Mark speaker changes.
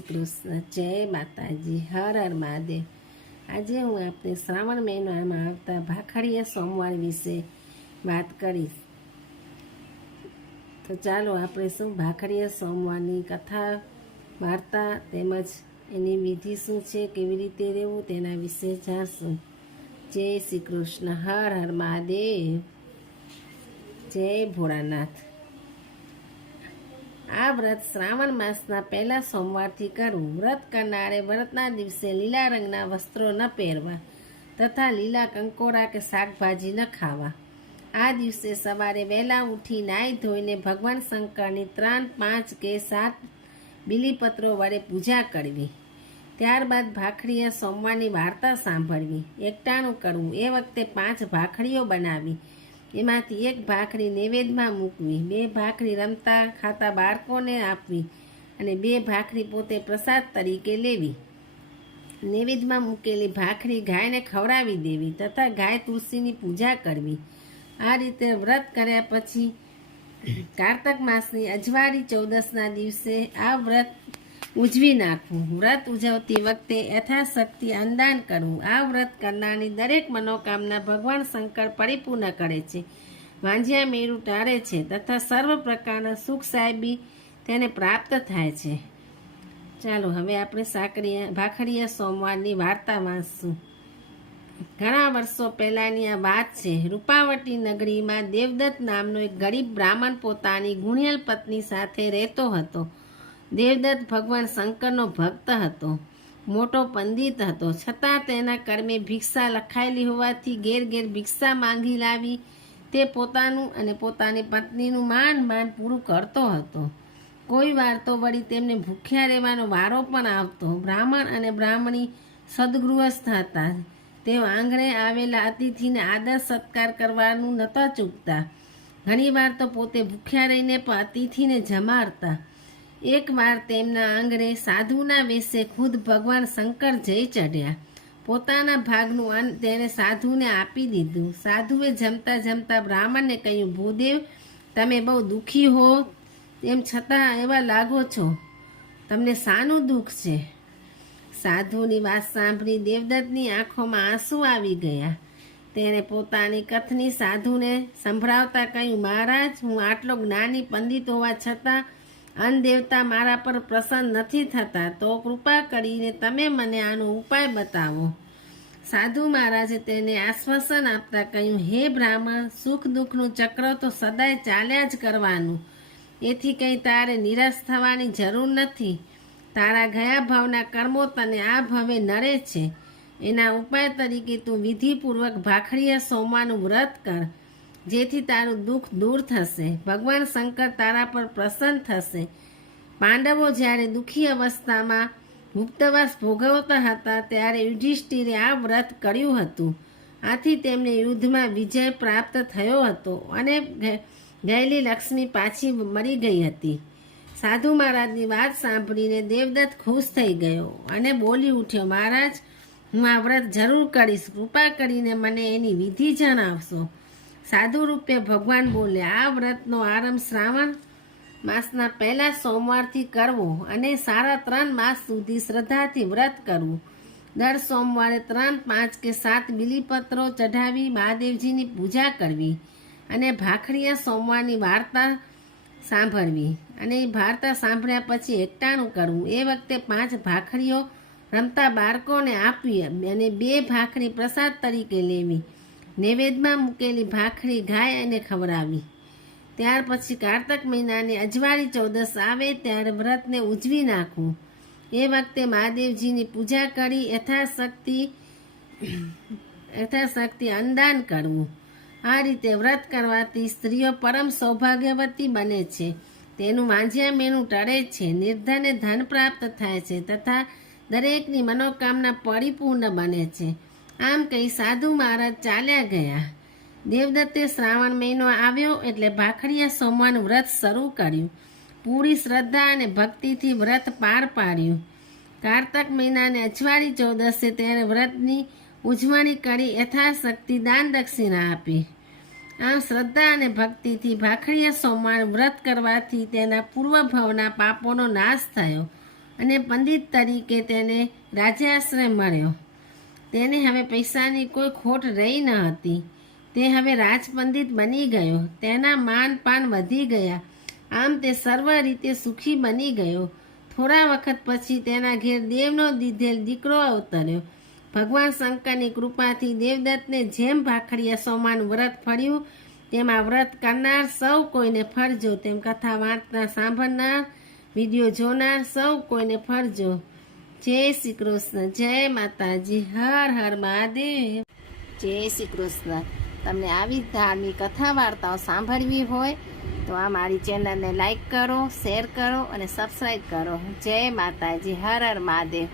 Speaker 1: કૃષ્ણ, જય માતાજી, હર હર મહાદેવ. આજે હું આપણે શ્રાવણ મહિનામાં આવતા ભાખરીયા સોમવાર વિશે વાત કરીશ. તો ચાલો આપણે શું ભાખરીયા સોમવારની કથા, વાર્તા તેમજ એની વિધિ શું છે, કેવી રીતે રહેવું તેના વિશે જાણશું. જય શ્રી કૃષ્ણ, હર હર મહાદેવ. જય ભોળાનાથ. આ વ્રત શ્રાવણ માસના પહેલા સોમવારથી કરવું વ્રત કરનારે વ્રતના દિવસે લીલા રંગના વસ્ત્રો ન પહેરવા તથા લીલા કંકોરા કે શાકભાજી ન ખાવા. આ દિવસે સવારે વહેલા ઉઠી નાહી ધોઈને ભગવાન શંકરની ત્રણ, પાંચ કે સાત બીલીપત્રો વડે પૂજા કરવી. ત્યારબાદ ભાખરીએ સોમવારની વાર્તા સાંભળવી. એકટાણું કરવું. એ વખતે પાંચ ભાખડીઓ બનાવી. એમાંથી એક ભાખરી નૈવેદ્યમાં મૂકવી, બે ભાખરી રમતા ખાતા બાળકોને આપવી અને બે ભાખરી પોતે પ્રસાદ તરીકે લેવી. નૈવેદ્યમાં મૂકેલી ભાખરી ગાયને ખવડાવી દેવી તથા ગાય તુલસીની પૂજા કરવી. આ રીતે વ્રત કર્યા પછી કારતક માસની અજવાળી ચૌદસના દિવસે આ વ્રત ઉજવી નાખવું વ્રત ઉજવતી વખતે યથાશક્તિ અંદાન કરવું આ વ્રત કરનારની દરેક મનોકામના ભગવાન શંકર પરિપૂર્ણ કરે છે. વાંજિયા મેરું ટાળે છે તથા સર્વ પ્રકારના સુખ સાહેબી તેને પ્રાપ્ત થાય છે. ચાલો, હવે આપણે સાકરીયા, ભાખરીયા સોમવારની વાર્તા વાંચશું. ઘણા વર્ષો પહેલાંની આ વાત છે. રૂપાવટી નગરીમાં દેવદત્ત નામનો એક ગરીબ બ્રાહ્મણ પોતાની ગુણિયલ પત્ની સાથે રહેતો હતો. દેવદત્ત ભગવાન શંકરનો ભક્ત હતો, મોટો પંડિત હતો. છતાં તેના કર્મે ભિક્ષા લખાયેલી હોવાથી ઘેર ઘેર ભિક્ષા માંગી લાવી તે પોતાનું અને પોતાની પત્નીનું માન માન પૂરું કરતો હતો. કોઈ વાર તો વળી તેમને ભૂખ્યા રહેવાનો વારો પણ આવતો. બ્રાહ્મણ અને બ્રાહ્મણી સદગૃહસ્થ હતા. તેઓ આંગણે આવેલા અતિથિને આદર સત્કાર કરવાનું નહોતા ચૂકતા. ઘણીવાર તો પોતે ભૂખ્યા રહીને પણ અતિથિને જમાડતા. એકવાર તેમના આંગણે સાધુના વેશે ખુદ ભગવાન શંકર જઈ ચઢ્યા. પોતાના ભાગનું અન્ન તેણે સાધુને આપી દીધું. સાધુએ જમતા જમતા બ્રાહ્મણને કહ્યું, ભૂદેવ, તમે બહુ દુઃખી હો. તેમ છતાં એવા લાગો છો. તમને શાનું દુઃખ છે? સાધુની વાત સાંભળી દેવદત્તની આંખોમાં આંસુ આવી ગયા. તેણે પોતાની કથની સાધુને સંભળાવતા કહ્યું, મહારાજ, હું આટલો જ્ઞાની પંડિત હોવા છતાં અન્ન દેવતા મારા પર પ્રસન્ન નથી થતા, તો કૃપા કરીને તમે મને આનો ઉપાય બતાવો. સાધુ મહારાજે તેને આશ્વાસન આપતા કહ્યું, હે બ્રાહ્મણ, સુખ દુઃખનું ચક્ર તો સદાય ચાલ્યા જ કરવાનું. એથી કંઈ તારે નિરાશ થવાની જરૂર નથી. તારા ગયા ભાવના કર્મો તને આ ભાવે નડે છે. એના ઉપાય તરીકે તું વિધિપૂર્વક ભાખડીયા સોમવાનું વ્રત કર. જેથી તારું દુઃખ દૂર થશે. ભગવાન શંકર તારા પર પ્રસન્ન થશે. પાંડવો જ્યારે દુઃખી અવસ્થામાં મુક્તવાસ ભોગવતા હતા, ત્યારે યુધિષ્ઠિરે આ વ્રત કર્યું હતું. આથી તેમને યુદ્ધમાં વિજય પ્રાપ્ત થયો હતો અને ગયેલી લક્ષ્મી પાછી મળી ગઈ હતી. સાધુ મહારાજની વાત સાંભળીને દેવદત્ત ખુશ થઈ ગયો અને બોલી ઉઠ્યો, મહારાજ, હું આ વ્રત જરૂર કરીશ. કૃપા કરીને મને એની વિધિ જણાવશો. સાધુ રૂપે ભગવાન બોલે, આ વ્રતનો આરંભ શ્રાવણ માસના પહેલા સોમવારથી કરવો અને સારા ત્રણ માસ સુધી શ્રદ્ધાથી વ્રત કરવું. દર સોમવારે ત્રણ, પાંચ કે સાત બિલીપત્રો ચઢાવી મહાદેવજીની પૂજા કરવી અને ભાખરીયા સોમવારની વાર્તા સાંભળવી અને એ વાર્તા સાંભળ્યા પછી એકટાણું કરવું. એ વખતે પાંચ ભાખરીઓ રમતા બાળકોને આપવી અને બે ભાખરી પ્રસાદ તરીકે લેવી. નૈવેદ્યમાં મૂકેલી ભાખરી ગાય અને ખવડાવી. ત્યાર પછી કારતક મહિનાની અજવાળી ચૌદસ આવે ત્યારે વ્રતને ઉજવી નાખવું એ વખતે મહાદેવજીની પૂજા કરી યથાશક્તિ યથાશક્તિ અંદાન કરવું. આ રીતે વ્રત કરવાથી સ્ત્રીઓ પરમ સૌભાગ્યવતી બને છે. તેનું વાંજ્યા મેનું ટળે છે, નિર્ધને ધન પ્રાપ્ત થાય છે તથા દરેકની મનોકામના પરિપૂર્ણ બને છે. આમ કહી સાધુ મહારાજ ચાલ્યા ગયા. દેવદત્તે શ્રાવણ મહિનો આવ્યો એટલે ભાખડીયા સોમવાનું વ્રત શરૂ કર્યું. પૂરી શ્રદ્ધા અને ભક્તિથી વ્રત પાર પાડ્યું. કારતક મહિનાને અજવાળી ચૌદસે તેણે વ્રતની ઉજવણી કરી યથાશક્તિ દાન દક્ષિણા આપી. આમ શ્રદ્ધા અને ભક્તિથી ભાખડીયા સોમવાર વ્રત કરવાથી તેના પૂર્વભાવના પાપોનો નાશ થયો અને પંડિત તરીકે તેને રાજ્યાશ્રય મળ્યો. તેને હવે પૈસાની કોઈ ખોટ રહી ન હતી. તે હવે રાજપંડિત બની ગયો. તેના માન પાન વધી ગયા. આમ તે સર્વ રીતે સુખી બની ગયો. થોડા વખત પછી તેના ઘેર દેવનો દીધેલ દીકરો અવતર્યો. ભગવાન શંકરની કૃપાથી દેવદત્તને જેમ ભાખડીયા સોમાન વ્રત ફળ્યું, તેમાં વ્રત કરનાર સૌ કોઈને ફરજો. તેમ કથા વાંચનાર, સાંભળનાર, વીડિયો જોનાર સૌ કોઈને ફરજો. જય શ્રી કૃષ્ણ, જય માતાજી, હર હર મહાદેવ. જય શ્રી કૃષ્ણ. તમને આવી ધાર્મિક કથા વાર્તાઓ સાંભળવી હોય તો આ મારી ચેનલને લાઈક કરો, શેર કરો અને સબસ્ક્રાઈબ કરો. જય માતાજી, હર હર મહાદેવ.